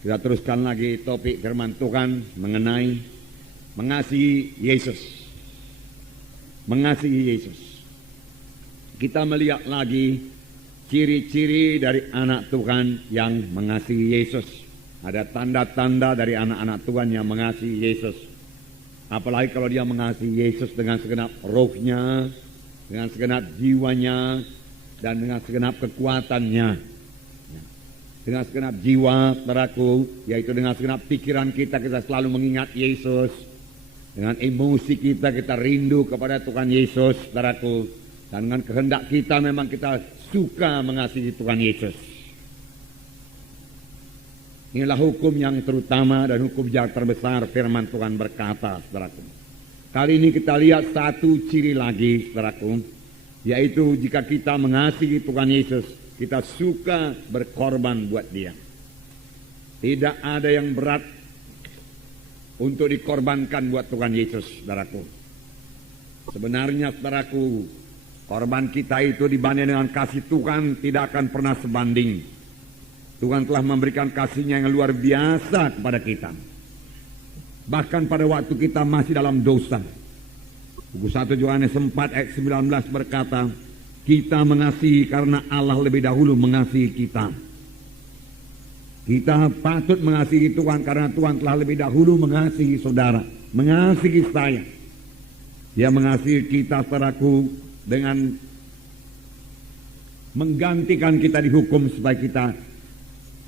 Kita teruskan lagi topik firman Tuhan mengenai mengasihi Yesus. Mengasihi Yesus. Kita melihat lagi ciri-ciri dari anak Tuhan yang mengasihi Yesus. Ada tanda-tanda dari anak-anak Tuhan yang mengasihi Yesus. Apalagi kalau dia mengasihi Yesus dengan segenap rohnya, dengan segenap jiwanya, dan dengan segenap kekuatannya. Dengan segenap jiwa, saudaraku, yaitu dengan segenap pikiran kita selalu mengingat Yesus. Dengan emosi kita rindu kepada Tuhan Yesus, saudaraku. Dan dengan kehendak kita memang kita suka mengasihi Tuhan Yesus. Inilah hukum yang terutama dan hukum yang terbesar. Firman Tuhan berkata, saudaraku. Kali ini kita lihat satu ciri lagi, saudaraku, yaitu jika kita mengasihi Tuhan Yesus, kita suka berkorban buat dia. Tidak ada yang berat untuk dikorbankan buat Tuhan Yesus, saudaraku. Sebenarnya, saudaraku, korban kita itu dibanding dengan kasih Tuhan tidak akan pernah sebanding. Tuhan telah memberikan kasih-Nya yang luar biasa kepada kita. Bahkan pada waktu kita masih dalam dosa. Buku 1 Yohanes 4 ayat 19 berkata, kita mengasihi karena Allah lebih dahulu mengasihi kita. Kita patut mengasihi Tuhan karena Tuhan telah lebih dahulu mengasihi saudara, mengasihi saya. Dia mengasihi kita, saudaraku, dengan menggantikan kita dihukum supaya kita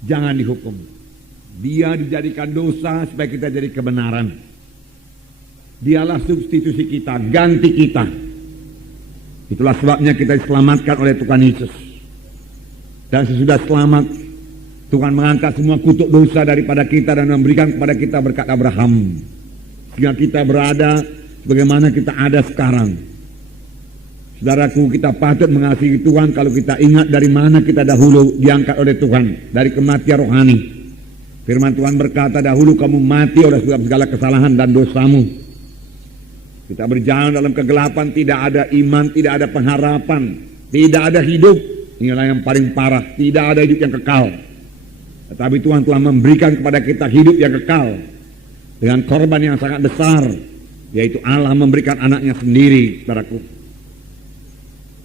jangan dihukum. Dia dijadikan dosa supaya kita jadi kebenaran. Dialah substitusi kita, ganti kita. Itulah sebabnya kita diselamatkan oleh Tuhan Yesus. Dan sesudah selamat, Tuhan mengangkat semua kutuk dosa daripada kita dan memberikan kepada kita berkat Abraham. Sehingga kita berada sebagaimana kita ada sekarang. Saudaraku, kita patut mengasihi Tuhan kalau kita ingat dari mana kita dahulu diangkat oleh Tuhan. Dari kematian rohani. Firman Tuhan berkata, dahulu kamu mati oleh sebab segala kesalahan dan dosamu. Kita berjalan dalam kegelapan, tidak ada iman, tidak ada pengharapan, tidak ada hidup. Inilah yang paling parah, tidak ada hidup yang kekal. Tetapi Tuhan telah memberikan kepada kita hidup yang kekal dengan korban yang sangat besar, yaitu Allah memberikan anaknya sendiri, saudaraku.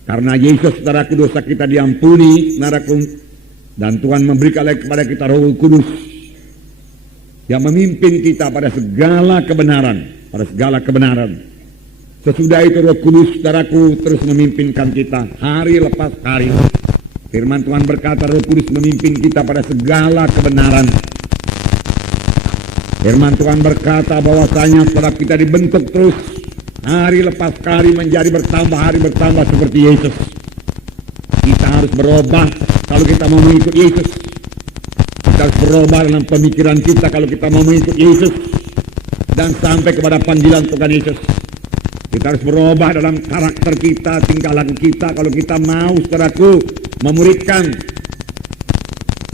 Karena Yesus, saudaraku, dosa kita diampuni, saudaraku, dan Tuhan memberikan lagi kepada kita Roh Kudus yang memimpin kita pada segala kebenaran, pada segala kebenaran. Sesudah itu Roh Kudus, saudaraku, terus memimpinkan kita hari lepas hari. Firman Tuhan berkata, Roh Kudus memimpin kita pada segala kebenaran. Firman Tuhan berkata bahwasanya setelah kita dibentuk terus hari lepas hari menjadi bertambah, hari bertambah seperti Yesus. Kita harus berubah kalau kita mau mengikut Yesus. Kita harus berubah dalam pemikiran kita kalau kita mau mengikut Yesus dan sampai kepada panggilan Tuhan Yesus. Kita harus berubah dalam karakter kita, tingkah laku kita kalau kita mau, saudaraku, memuridkan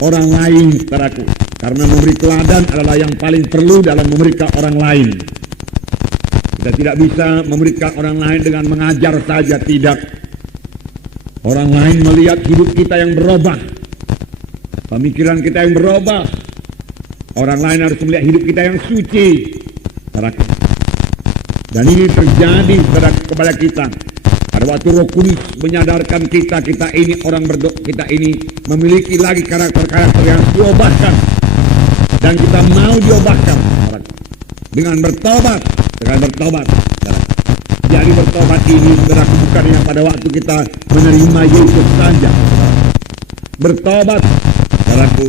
orang lain, saudaraku. Karena memberi teladan adalah yang paling perlu dalam memuridkan orang lain. Kita tidak bisa memuridkan orang lain dengan mengajar saja, tidak. Orang lain melihat hidup kita yang berubah, pemikiran kita yang berubah. Orang lain harus melihat hidup kita yang suci, saudaraku. Dan ini terjadi kepada kita pada waktu Roh Kudus menyadarkan kita ini orang berdoa, kita ini memiliki lagi karakter-karakter yang diubahkan dan kita mau diubahkan dengan bertobat, Jadi bertobat ini bukan yang pada waktu kita menerima Yesus saja. Bertobat, saudaraku,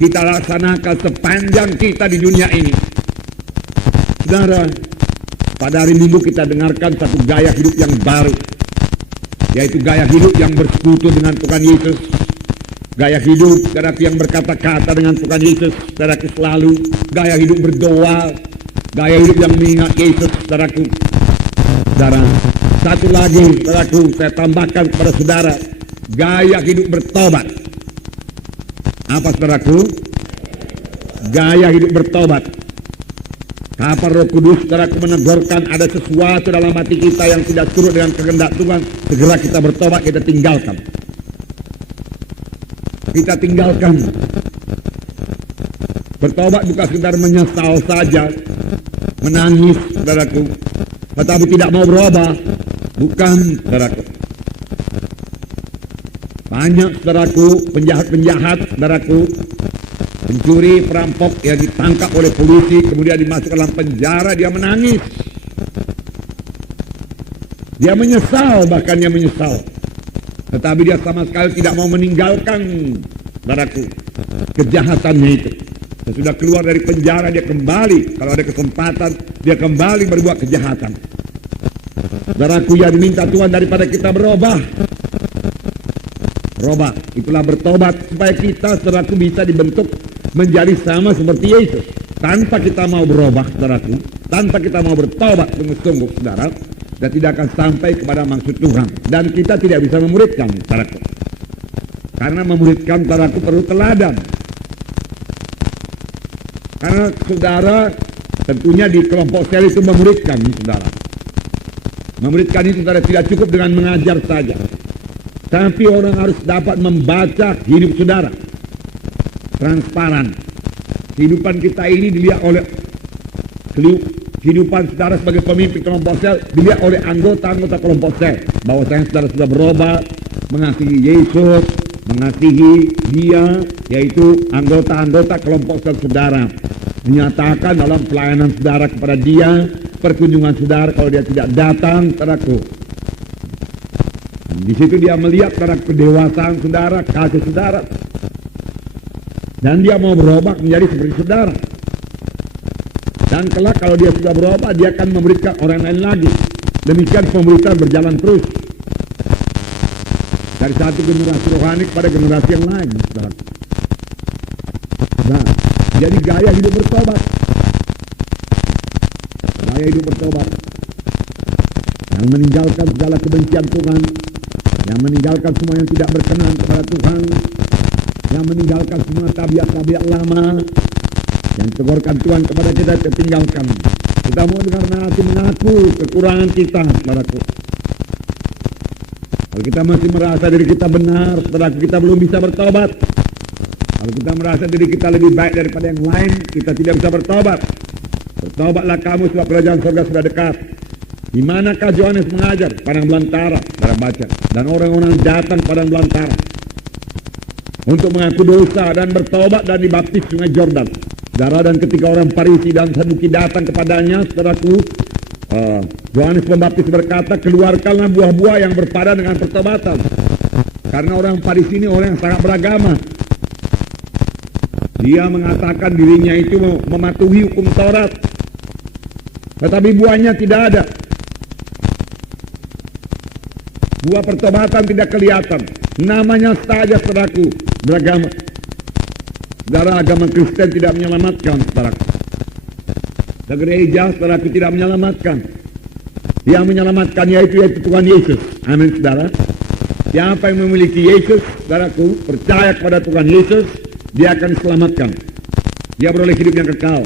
kita laksanakan sepanjang kita di dunia ini. Saudara, pada hari Minggu kita dengarkan satu gaya hidup yang baru, yaitu gaya hidup yang bersekutu dengan Tuhan Yesus. Gaya hidup, saudaraku, yang berkata-kata dengan Tuhan Yesus, saudaraku, selalu. Gaya hidup berdoa, gaya hidup yang mengingat Yesus, saudaraku. Saudara, satu lagi, saudaraku, saya tambahkan kepada saudara, gaya hidup bertobat. Apa, saudaraku? Gaya hidup bertobat. Kapan Roh Kudus, saudaraku, menegurkan ada sesuatu dalam hati kita yang tidak turut dengan kehendak Tuhan, segera kita bertobat, kita tinggalkan. Bertobat bukan sekedar menyesal saja, menangis, saudaraku, tetapi tidak mau berubah. Bukan, saudaraku. Banyak, saudaraku, penjahat-penjahat, saudaraku, pencuri, perampok yang ditangkap oleh polisi, kemudian dimasukkan dalam penjara, dia menangis. Dia menyesal, bahkan dia menyesal. Tetapi dia sama sekali tidak mau meninggalkan, saudaraku, kejahatannya itu. Sesudah keluar dari penjara, dia kembali. Kalau ada kesempatan, dia kembali berbuat kejahatan. Saudaraku, yang diminta Tuhan daripada kita berubah. Berubah, itulah bertobat. Supaya kita, saudaraku, bisa dibentuk menjadi sama seperti Yesus. Tanpa kita mau berubah, saudaraku, tanpa kita mau bertobat sungguh-sungguh, saudara, dan tidak akan sampai kepada maksud Tuhan. Dan kita tidak bisa memuridkan, saudaraku. Karena memuridkan, saudaraku, perlu teladan. Karena saudara tentunya di kelompok sel itu memuridkan, saudara. Memuridkan itu, saudara, tidak cukup dengan mengajar saja. Tapi orang harus dapat membaca hidup saudara. Transparan. Kehidupan kita ini dilihat oleh kehidupan saudara sebagai pemimpin kelompok sel dilihat oleh anggota-anggota kelompok sel. Bahwasanya saudara sudah berubah, mengasihi Yesus, mengasihi dia, yaitu anggota-anggota kelompok sel saudara. Menyatakan dalam pelayanan saudara kepada dia, perkunjungan saudara kalau dia tidak datang, saudaraku. Di situ dia melihat saudara kedewasaan saudara, kasih saudara. Dan dia mau berubah menjadi seperti saudara. Dan kelak kalau dia sudah berubah, dia akan memberikan orang lain lagi. Demikian pemberitaan berjalan terus. Dari satu generasi rohani kepada generasi yang lain, saudara. Nah, jadi gaya hidup bertobat. Gaya hidup bertobat. Yang meninggalkan segala kebencian Tuhan. Yang meninggalkan semua yang tidak berkenan kepada Tuhan. Yang meninggalkan semua tabiat-tabiat lama. Yang tegurkan Tuhan kepada kita tinggalkan. Kita mau karena hati mengaku kekurangan kita, saudaraku. Kalau kita masih merasa diri kita benar, saudaraku, kita belum bisa bertobat. Kalau kita merasa diri kita lebih baik daripada yang lain, kita tidak bisa bertobat. Bertobatlah kamu sebab kerajaan surga sudah dekat. Di manakah Yohanes mengajar? Padang belantara, saudara baca. Dan orang-orang datang padang belantara untuk mengaku dosa dan bertobat dan dibaptis sungai Jordan. Saudara, dan ketika orang Farisi dan Saduki datang kepadanya, saudaraku, Yohanes Pembaptis berkata, keluarkanlah buah-buah yang berpadan dengan pertobatan. Karena orang Farisi ini orang yang sangat beragama. Dia mengatakan dirinya itu mematuhi hukum Taurat, tetapi buahnya tidak ada. Buah pertobatan tidak kelihatan. Namanya saja, saudaraku, beragama. Saudara, agama Kristen tidak menyelamatkan, saudaraku. Dan gereja, saudaraku, tidak menyelamatkan. Yang menyelamatkan yaitu Tuhan Yesus. Amin, saudara. Siapa yang memiliki Yesus, saudaraku, percaya kepada Tuhan Yesus, dia akan diselamatkan. Dia beroleh hidup yang kekal.